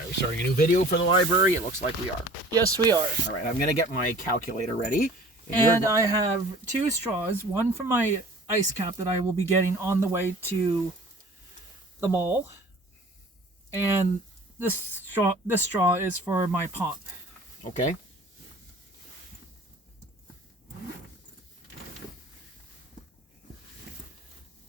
right, we're starting a new video for the library. It looks like we are. Yes, we are. All right, I'm going to get my calculator ready. And I have 2 straws. One for my ice cap that I will be getting on the way to the mall. And this straw is for my pop. Okay.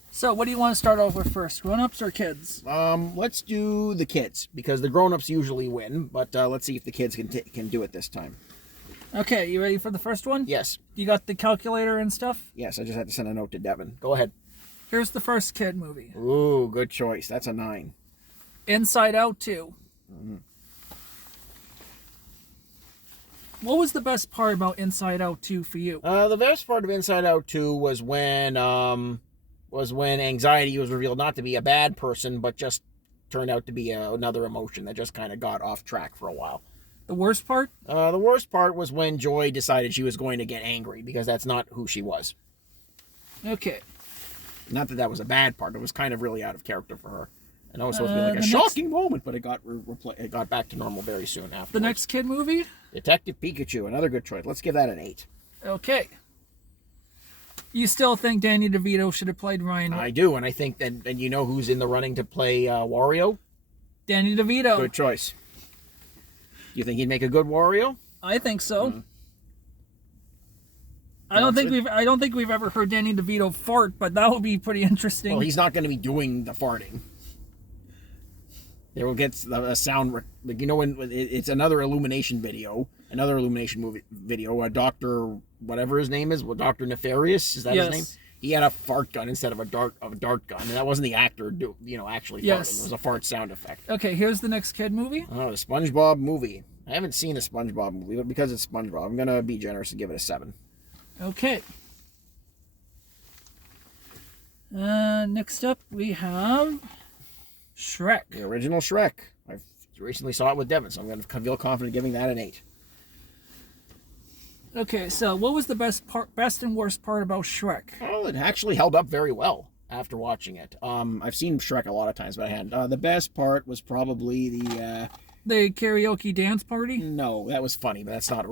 So, what do you want to start off with first? Grown-ups or kids? Let's do the kids, because the grown-ups usually win, but let's see if the kids can do it this time. Okay, you ready for the first one? Yes. You got the calculator and stuff? Yes, I just had to send a note to Devin. Go ahead. Here's the first kid movie. Ooh, good choice. That's a 9. Inside Out 2. Mm-hmm. What was the best part about Inside Out 2 for you? The best part of Inside Out 2 was when anxiety was revealed not to be a bad person, but just turned out to be another emotion that just kind of got off track for a while. The worst part? The worst part was when Joy decided she was going to get angry, because that's not who she was. Okay. Not that that was a bad part. It was kind of really out of character for her. And it was supposed to be like a shocking moment, but it got back to normal very soon after. The next kid movie? Detective Pikachu, another good choice. Let's give that an 8. Okay. You still think Danny DeVito should have played Ryan? I do, and I think that, and you know who's in the running to play Wario? Danny DeVito. Good choice. You think he'd make a good Wario? I think so. Mm-hmm. I don't think we've ever heard Danny DeVito fart, but that would be pretty interesting. Well, he's not going to be doing the farting. They will get a sound, like, you know, when it's another Illumination video, movie video. Dr. whatever his name is, Dr. Nefarious, is that his name? He had a fart gun instead of a dart gun, and that wasn't the actor, actually farting. It was a fart sound effect. Okay, here's the next kid movie. Oh, the SpongeBob movie. I haven't seen the SpongeBob movie, but because it's SpongeBob, I'm gonna be generous and give it a 7. Okay. Next up we have Shrek. The original Shrek. I recently saw it with Devin, so I'm going to feel confident giving that an 8. Okay, so what was the best and worst part about Shrek? Well, it actually held up very well after watching it. I've seen Shrek a lot of times, but I hadn't. The best part was probably the karaoke dance party? No, that was funny, but that's not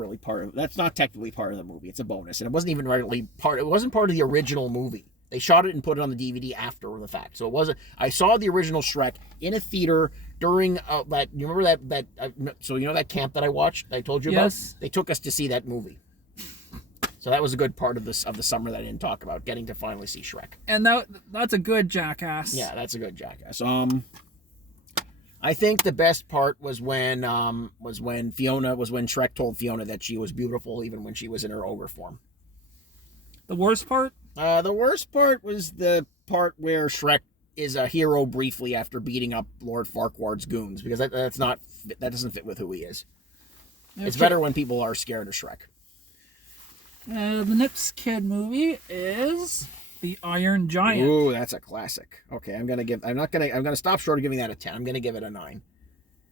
technically part of the movie. It's a bonus, and it wasn't even really it wasn't part of the original movie. They shot it and put it on the DVD after the fact. So it wasn't. I saw the original Shrek in a theater during that. You remember that? So you know that camp that I watched? I told you about. Yes. They took us to see that movie. So that was a good part of the summer that I didn't talk about, getting to finally see Shrek. And that's a good jackass. Yeah, that's a good jackass. I think the best part was when Shrek told Fiona that she was beautiful even when she was in her ogre form. The worst part? The worst part was the part where Shrek is a hero briefly after beating up Lord Farquaad's goons, because that doesn't fit with who he is. Okay. It's better when people are scared of Shrek. The next kid movie is The Iron Giant. Ooh, that's a classic. Okay, I'm gonna stop short of giving that a 10. I'm gonna give it a 9.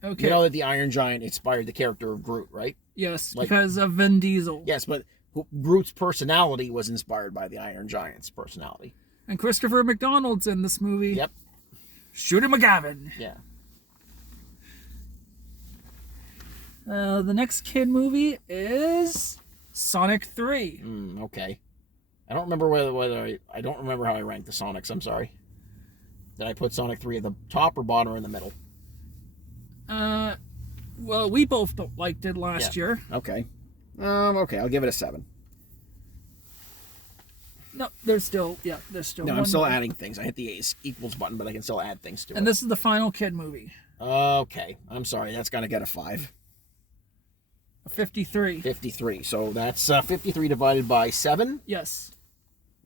Okay. You know that The Iron Giant inspired the character of Groot, right? Yes, because of Vin Diesel. Yes, but Groot's personality was inspired by the Iron Giant's personality. And Christopher McDonald's in this movie. Yep. Shooter McGavin. Yeah. The next kid movie is Sonic 3. Okay. I don't remember I don't remember how I ranked the Sonics. I'm sorry. Did I put Sonic 3 at the top or bottom or in the middle? Well, we both liked it last year. Okay. Okay, I'll give it a 7. No, there's still. No, I'm still adding things. I hit the equals button, but I can still add things to it. And this is the final kid movie. Okay, I'm sorry. That's gonna get a 5. A 53. 53. So that's 53 divided by 7. Yes.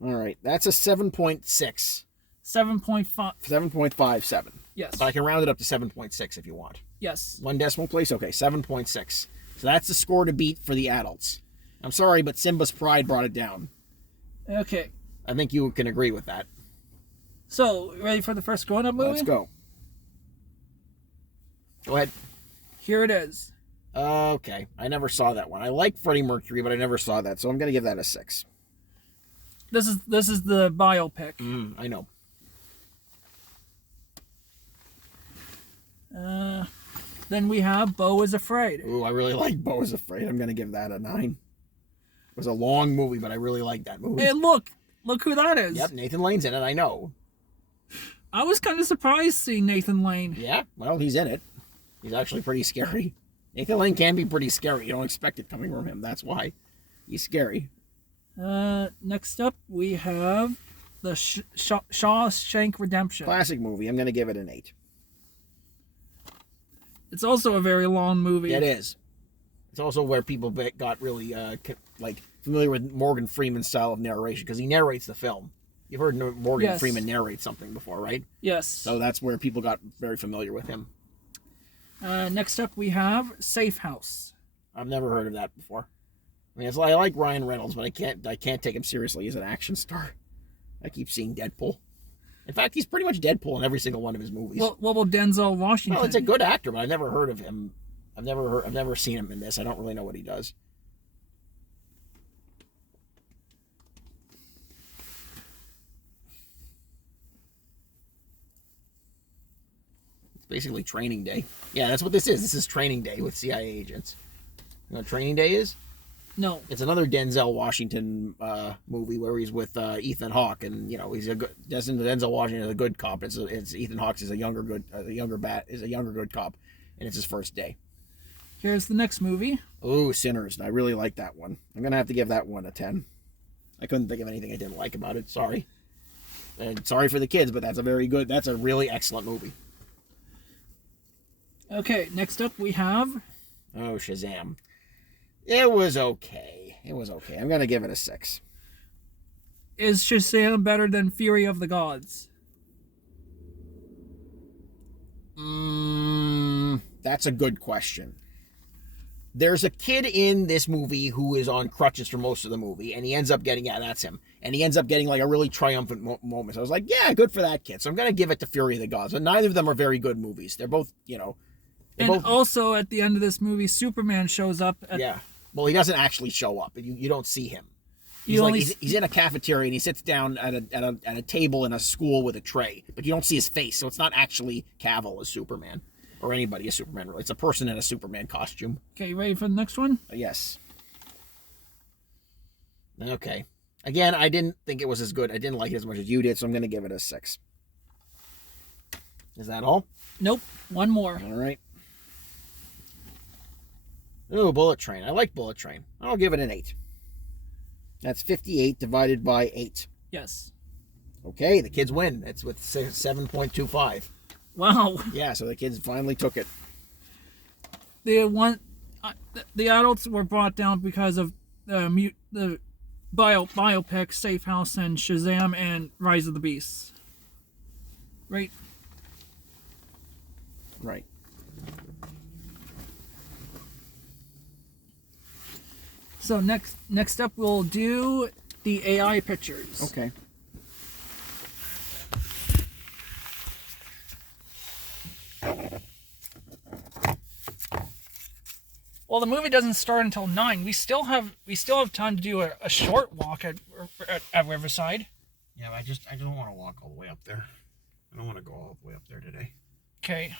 All right, that's a 7.6. 7.5. 7.57. Yes. But I can round it up to 7.6 if you want. Yes. 1 decimal place? Okay, 7.6. So that's the score to beat for the adults. I'm sorry, but Simba's Pride brought it down. Okay. I think you can agree with that. So, ready for the first grown-up movie? Let's go. Go ahead. Here it is. Okay. I never saw that one. I like Freddie Mercury, but I never saw that, so I'm going to give that a 6. This is the biopic. I know. Then we have Beau is Afraid. Ooh, I really like Beau is Afraid. I'm going to give that a 9. It was a long movie, but I really like that movie. Hey, look who that is. Yep, Nathan Lane's in it, I know. I was kind of surprised seeing Nathan Lane. Yeah, well, he's in it. He's actually pretty scary. Nathan Lane can be pretty scary. You don't expect it coming from him. That's why. He's scary. Next up, we have the Shawshank Redemption. Classic movie. I'm going to give it an 8. It's also a very long movie. It is. It's also where people got really familiar with Morgan Freeman's style of narration because he narrates the film. You've heard Morgan Freeman narrate something before, right? Yes. So that's where people got very familiar with him. Next up, we have Safe House. I've never heard of that before. I mean, I like Ryan Reynolds, but I can't take him seriously as an action star. I keep seeing Deadpool. In fact, he's pretty much Deadpool in every single one of his movies. Well, what about Denzel Washington? Well, it's a good actor, but I've never heard of him. I've never seen him in this. I don't really know what he does. It's basically Training Day. Yeah, that's what this is. This is Training Day with CIA agents. You know what Training Day is? No. It's another Denzel Washington movie where he's with Ethan Hawke, and he's a good. Denzel Washington is a good cop. It's Ethan Hawke is a younger good cop, and it's his first day. Here's the next movie. Ooh, Sinners. I really like that one. I'm gonna have to give that one a 10. I couldn't think of anything I didn't like about it. Sorry. And sorry for the kids, but that's a really excellent movie. Okay, next up we have. Oh, Shazam. It was okay. I'm gonna give it a 6. Is Shazam better than Fury of the Gods? That's a good question. There's a kid in this movie who is on crutches for most of the movie, and he ends up getting, that's him. And he ends up getting like a really triumphant moment. So I was like, yeah, good for that kid. So I'm going to give it to Fury of the Gods. But neither of them are very good movies. They're both, Also, at the end of this movie, Superman shows up. Yeah. Well, he doesn't actually show up. You don't see him. He's in a cafeteria, and he sits down at a table in a school with a tray. But you don't see his face, so it's not actually Cavill as Superman. Or anybody as Superman, really. It's a person in a Superman costume. Okay, you ready for the next one? Yes. Okay. Again, I didn't think it was as good. I didn't like it as much as you did, so I'm going to give it a 6. Is that all? Nope. One more. All right. Ooh, Bullet Train. I like Bullet Train. I'll give it an 8. That's 58 divided by 8. Yes. Okay, the kids win. It's with 7.25. Wow. Yeah, so the kids finally took it. The adults were brought down because of the biopic Safe House and Shazam and Rise of the Beasts. Right. Right. So next up we'll do the AI pictures. Okay. Well, the movie doesn't start until 9. We still have time to do a short walk at Riverside. Yeah, but I don't want to walk all the way up there. I don't want to go all the way up there today. Okay.